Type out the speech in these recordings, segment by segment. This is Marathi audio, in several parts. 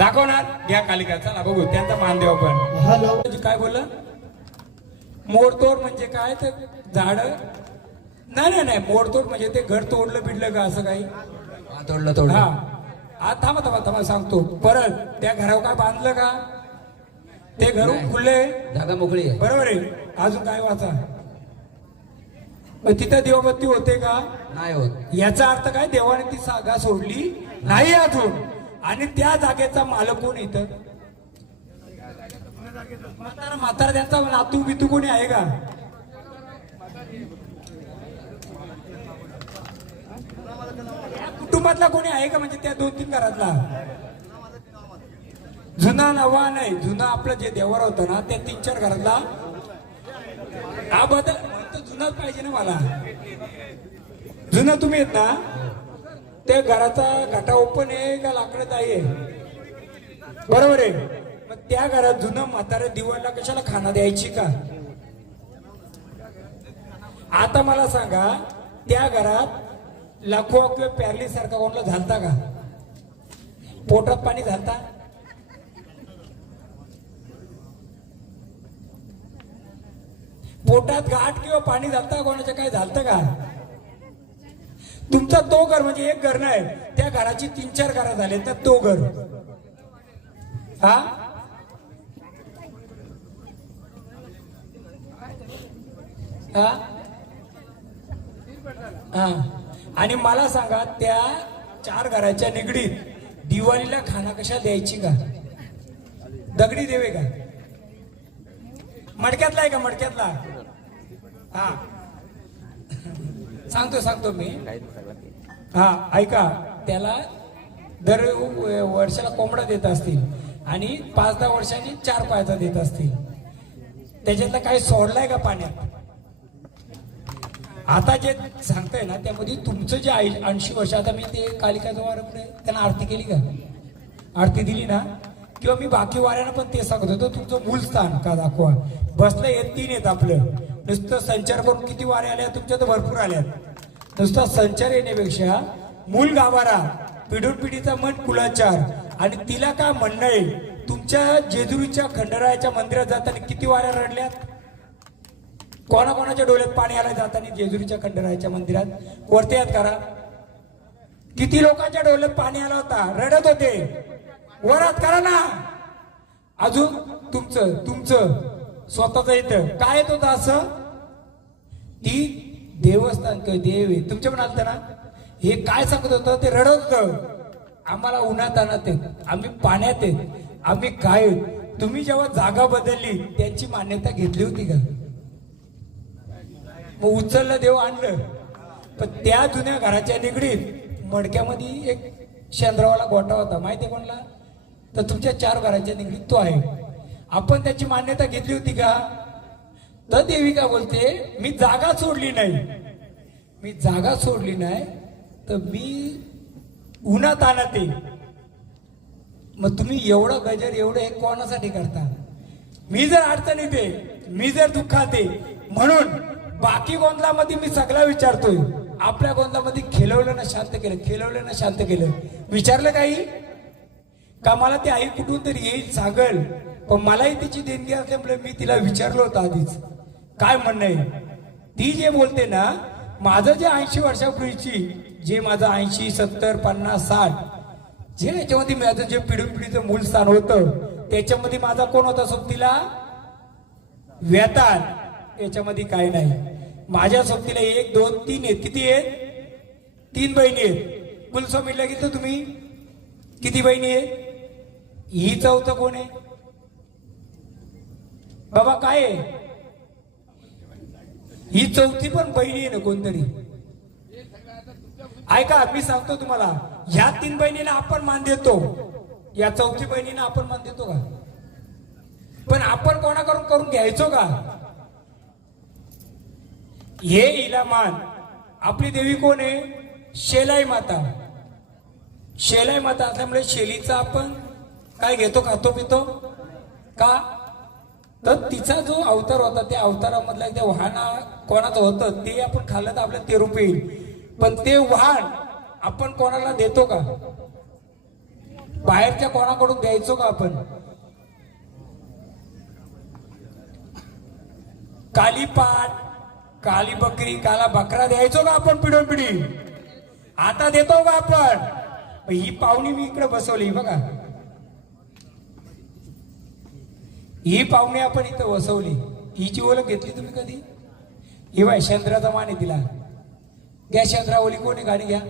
दाखवणार घ्या कालिका, चला बघू त्यांचा मान देऊ आपण. हॅलो, काय बोललं? मोडतोड म्हणजे काय? तर झाड नाही नाही नाही, मोडतोड म्हणजे ते घर तोडलं बिडलं का असं काही? तोडलं हा हा, थांबा थांबा थांबा सांगतो. परत त्या घरावर काय बांधलं का? ते घर खुले, जागा मोकळी आहे. बरोबर आहे. अजून काय वाचा? तिथं देवबत्ती होते का? नाही होत. याचा अर्थ काय? देवाने ती जागा सोडली नाही अजून. आणि त्या जागेचा मालक कोण? इथं म्हातारा म्हातारा त्यांचा नातू बितू कोणी आहे का? कुटुंबातला कोणी आहे का? म्हणजे त्या 2-3 घरातला जुना नवा नाही, जुना आपलं जे देवर होतं ना त्या 3-4 घरातला हा बदल जुनाच पाहिजे ना मला. जुना तुम्ही येत ना, त्या घराचा घाटा ओपन आहे का लाकडं आहे? बरोबर आहे. मग त्या घरात जुनं म्हातारे दिवाळीला कशाला खाना द्यायची का? आता मला सांगा, त्या घरात लाखो किंवा पॅरलीस सारखा कोणाला झालता का? पोटात पाणी झालता? पोटात गाठ किंवा पाणी झालता कोणाच्या? काय झालतं का? तुमचा तो घर म्हणजे एक घर नाही, त्या घराची 3-4 घरं झाले तर तो घर. हा हा हा. आणि मला सांगा, त्या 4 घराच्या निगडीत दिवाळीला खाना कशा द्यायची का? दगडी देवे का? मडक्यातला आहे का? मडक्यातला? हा सांगतो मी. हा ऐका, त्याला दर वर्षाला कोंबडा देत असतील आणि 5-10 वर्षांनी 4 पायचा देत असतील. त्याच्यातला काही सोडलाय का पाण्यात? आता जे सांगताय ना त्यामध्ये तुमचं जे 80 वर्ष, आता मी ते कालिकाचं वारकडे त्यांना आरती केली का? आरती दिली ना? किंवा मी बाकी वाऱ्यांना पण ते सांगत होतो, तुमचं मूल स्थान का दाखवा. बसलं हे 3 आहेत आपलं. नुसतं संचार करून किती वारे आल्या तुमच्या? तर भरपूर आल्यात. नुसता संचार येण्यापेक्षा मूल गाभारा, पिढून पिढीचा मन कुलाचार. आणि तिला काय म्हणणं आहे? तुमच्या जेजुरीच्या खंडरायाच्या मंदिरात जाताना किती वाऱ्या रडल्यात? कोणाकोणाच्या डोळ्यात पाणी आलं जाताना जेजुरीच्या खंडरायाच्या मंदिरात? वरती याद करा. किती लोकांच्या डोळ्यात पाणी आलं होता, रडत होते? वरात करा ना. अजून तुमचं स्वतःच येतं काय येत होतं असं? ती देवस्थान देव आहे तुमच्या म्हणाल ना. हे काय सांगत होतं? ते रडत होतं, आम्हाला उन्हात आणत आहेत, आम्ही पाण्यात आहेत, आम्ही काय. तुम्ही जेव्हा जागा बदलली त्यांची मान्यता घेतली होती का? मग उचललं देव आणलं. पण त्या जुन्या घराच्या निगडीत मडक्यामध्ये एक शेंद्रावाला गोटा होता, माहितीये कोणला? तर तुमच्या 4 घराच्या निगडीत तो आहे. आपण त्याची मान्यता घेतली होती का? तर देवी का बोलते, मी जागा सोडली नाही. मी जागा सोडली नाही तर मी उन्हात आणते. मग तुम्ही एवढं गजर एवढं हे कोणासाठी करता? मी जर अडचणीत आहे, मी जर दुःखात आहे, म्हणून बाकी गोंधळामध्ये मी सगळा विचारतोय. आपल्या गोंधळामध्ये खेळवलं ना शांत केलं, खेळवलं ना शांत केलं. विचारलं काही का? मला ती आई कुठून तरी येईल सांगल, पण मलाही तिची देणगी असल्यामुळे मी तिला विचारलं होतं आधीच काय म्हणणं आहे. ती जे बोलते ना, माझं जे 80 वर्षापूर्वीची जे माझं 80, 70, 50, 60 जे याच्यामध्ये माझं जे पिढून पिढीचं मूल स्थान होतं, त्याच्यामध्ये माझा कोण होता सोबतीला? व्यतान. याच्यामध्ये काय नाही. माझ्या सोबतीला 1, 2, 3 आहेत. किती आहेत? 3 बहिणी आहेत. कुलस्वामीला गेलं तुम्ही किती बहिणी आहेत? ही 4थं कोण आहे बाबा? काय आहे ही 4थी पण बहिणी आहे ना कोणतरी? ऐका, मी सांगतो तुम्हाला, ह्या 3 बहिणीला आपण मान देतो, या 4थी बहिणीला आपण मान देतो का? पण आपण कोणाकडून करून घ्यायचो का? हे हिला मान. आपली देवी कोण आहे? शेलाई माता. शेलाई माता असल्यामुळे शेलीचा आपण काय घेतो, खातो पितो का? तर तिचा जो अवतार होता त्या अवतारामधला त्या वाहना कोणाचं होतं ते आपण खाल्लं तर आपल्याला ते रुपये. पण ते वाहन आपण कोणाला देतो का? बाहेरच्या कोणाकडून द्यायचो का आपण? काली पाट, काली बकरी, काला बकरा द्यायचो का आपण पिढोन पिढी? आता देतो का आपण? ही पाहुणी मी इकडे बसवली बघा, ही पाहुणी आपण इथं बसवली. हिची ओळख घेतली तुम्ही कधी? ही बाय चंद्राचा मान आहे तिला. घ्या चंद्रावली, कोणी गाडी घ्या.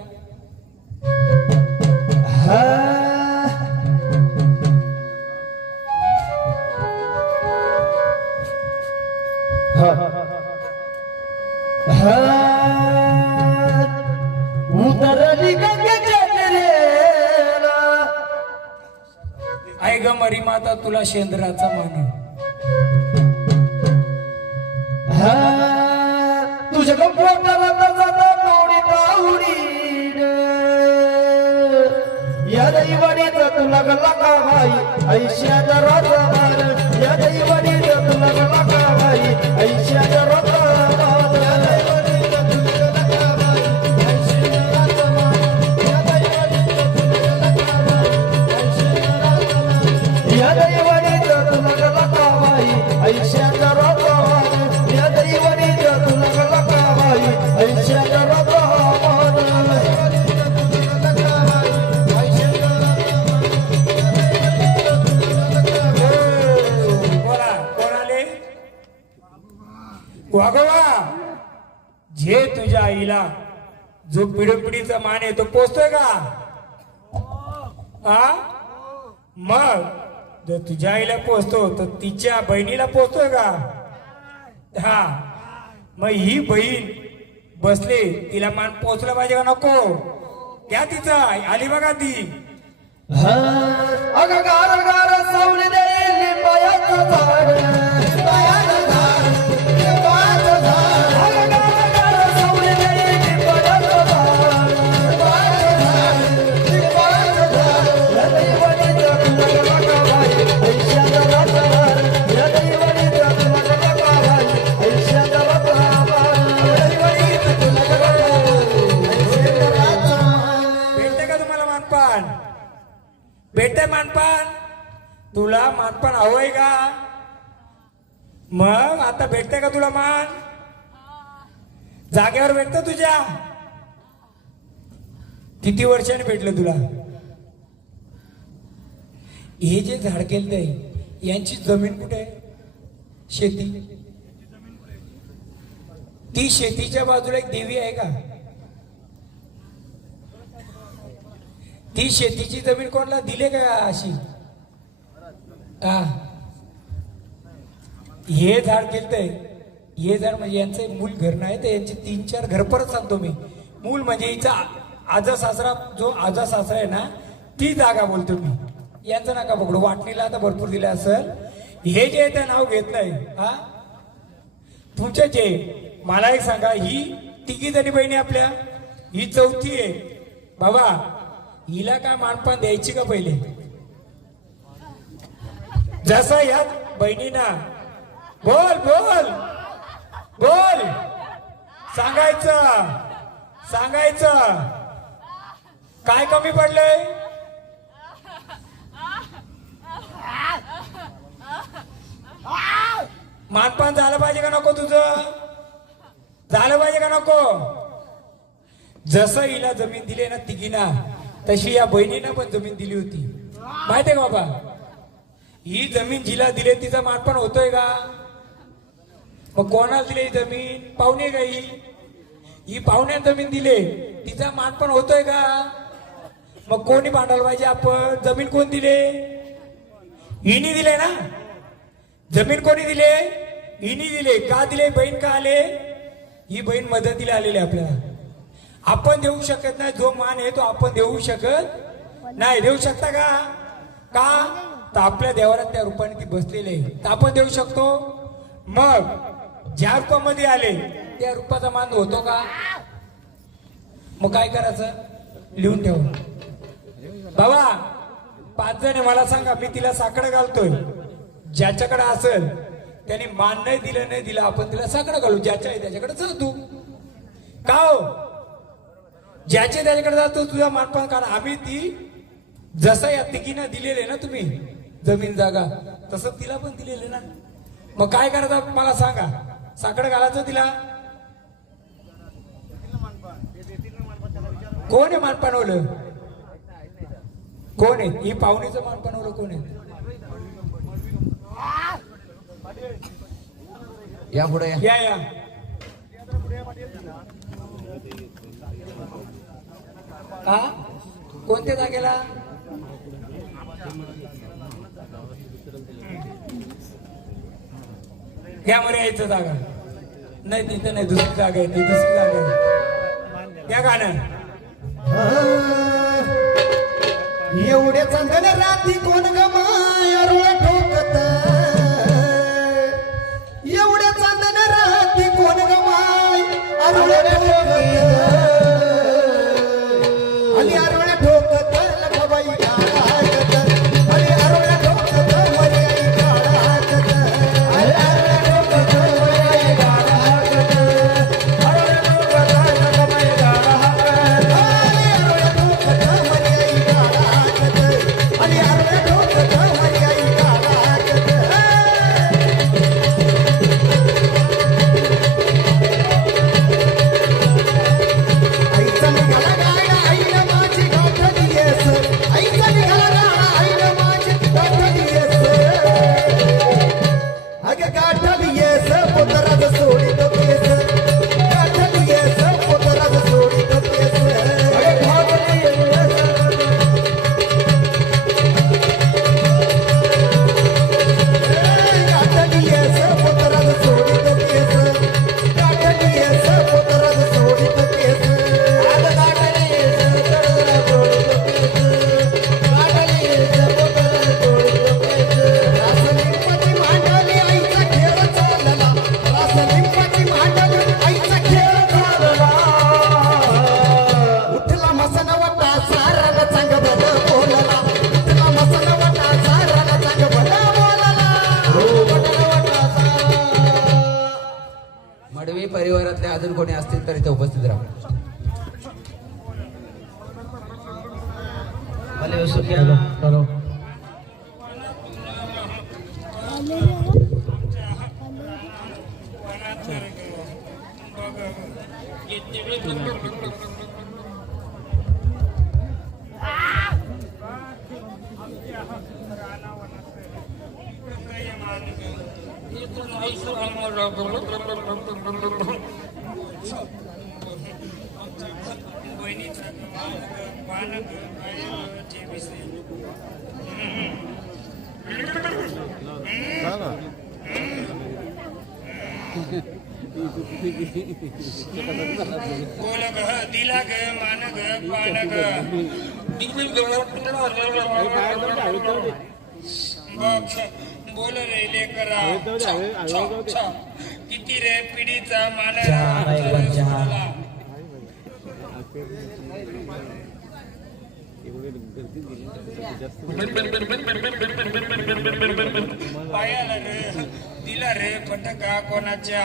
उतरली गंगेच्या तीरेला, आई ग मरी माता तुला शेंद्राचा मान. तुझ्या पोटाला जाता पावडी पाहुडी, या दैवाडीचा तुला गल्ला का भाई ऐश्याचा राजा मान. या दैवाडीचा तुला गल्ला का भाई ऐश्याचा राजा मान. या दैवाडीचा तुला गल्ला का भाई ऐश्याचा राजा मान. या दैवाडीचा तुला गल्ला का भाई ऐश्याचा राजा मान. बोला कोण आले? वागोवा, जे तुझ्या आईला जो पिढोपिढीचा मान आहे तो पोचतोय का? हा, मग जर तुझ्या आईला पोचतो तर तिच्या बहिणीला पोचतोय का? हा, मग ही बहीण बसले, तिला मान पोचला पाहिजे का नको? घ्या तिचा, आली बघा ती. अग गार गार सावली देईल लिंबाचं झाड, लिंबाचं झाड, लिंबाचं झाड. अग गार गार सावली देईल लिंबाचं झाड, लिंबाचं झाड, लिंबाचं झाड. या दैवाडीचा तुला गल्ला का भाई ऐश्याचा राजा मान. या दैवाडीचा तुला गल्ला का भाई ऐश्याचा राजा मान. या दैवाडीचा तुला गल्ला का भाई ऐश्याचा राजा मान. भेटते का तुम्हाला मानपान? भेटते मानपान? तुला मानपान हवंय का? मग आता भेटते का तुला मान? जागेवर भेटतं तुझ्या? किती वर्षांनी भेटलं तुला? हे जे झाड केलंय यांची जमीन कुठे आहे? शेती. ती शेतीच्या बाजूला एक देवी आहे का? ती शेतीची जमीन कोणाला दिले का अशी? का हे झाड केलंय? हे झाड म्हणजे यांचं मूल घर नाही तर यांचे 3-4 घर परत सांगतो मी. मूल म्हणजे हिचा आजा सासरा, जो आजा सासरा आहे ना ती जागा बोलतो मी. यांचं नका पकडू, वाटणीला आता भरपूर दिलं असेल. हे जे त्या नाव घेतलंय हा तुमच्या जे, मला एक सांगा, ही तिघी जणी बहिणी आपल्या, ही चौथी आहे बाबा. हिला काय मानपान द्यायची का पहिले? जसं या बहिणीना बोल बोल बोल सांगायचं, सांगायचं काय कमी पडलंय? मानपान झालं पाहिजे का नको? तुझं झालं पाहिजे का नको? जसं हिला जमीन दिली ना तिघीना, तशी या बहिणीनं पण जमीन दिली होती, माहितीये का बाबा? ही जमीन जिला दिली तिचा मानपान होतोय का? मग कोणाला दिली जमीन? पाहुणे का ही पाहुण्यात जमीन दिले, तिचा मानपान होतोय का? मग कोणी भांडायला पाहिजे आपण? जमीन कोण दिले? हिनी दिले ना. जमीन कोणी दिले? हिनी दिले. का दिले? बहीण का आले? ही बहीण मदतीला आलेली आपल्याला. आपण देऊ शकत नाही जो मान आहे तो आपण देऊ शकत नाही. देऊ शकता का? का तर आपल्या देवारात त्या रूपाने ती बसलेली आहे, तर आपण देऊ शकतो. मग ज्या रूपामध्ये आले त्या रूपाचा मान होतो का? मग काय करायचं? लिहून ठेव बाबा. 5 जण मला सांगा, मी तिला साकडं घालतोय. ज्याच्याकडे असेल त्याने मान नाही दिलं आपण तिला साकडं घालू. ज्याच्या आहे त्याच्याकडे चल तू. का हो? ज्याचे त्याच्याकडे जातो तुझा मानपान करा. आम्ही ती जसं या तिघीनं दिलेले ना तुम्ही जमीन जागा, तसं तिला पण दिलेले ना. मग काय करायचं मला सांगा. साकडं घालायचं तिला. कोण आहे मान पाणवलं? कोण आहे? ही पाहुणीचं मान पाणवलं कोण आहे? या पुढे या. या या. हा कोणत्या जागेला? घ्यामध्ये यायचं जागा नाही, तिथं नाही, दुसरी जागा आहे, ती दुसरी जागा आहे. त्या गाणं एवढे चांगल राती कोण गमाय अरुळ ठोकत, एवढे चांदन राती कोण गमाय अरुळ ठोकत, आणि अरुळ ठोकत लखबाई काढत, आणि अरुळ ठोकत मरी आई काढत, आणि अरुळ ठोकत मरी आई काढत, अरुळ ठोकत लखबाई काढत, अरुळ ठोकत मरी आई काढत, आणि अरुळ ठोकत मरी आई काढत. आईचा निघाला गाडा आईला माझी गाठली येस, आईचा निघाला गाडा आईला माझी गाठली येस, अगे गाठली येस पोतराज सोडित केस, गाठली येस पोतराज सोडित केस, अगे भागली येस, गाठली येस पोतराज सोडित केस, गाठली येस पोतराज सोडित केस, आग गाठली येस पोतराज सोडित केस, गाठली येस पोतराज सोडित केस. रासलिंबाची मांडली आईचा खेळ चालला, रासलिंबाची मांडली आईचा खेळ चालला, उठला मसनवटा साराला चांग भलं बोलला, उठला मसनवटा साराला चांग भलं बोलला, मसनवटा सारा. मडवी परिवारातले अजून कोणी असतील तर इथे उपस्थित राहा. बोल ग दिला ग मान ग पान ग बोल रे लेकरा किती रे पिढीचा मान पायाला रे दिला रे फटका कोणाच्या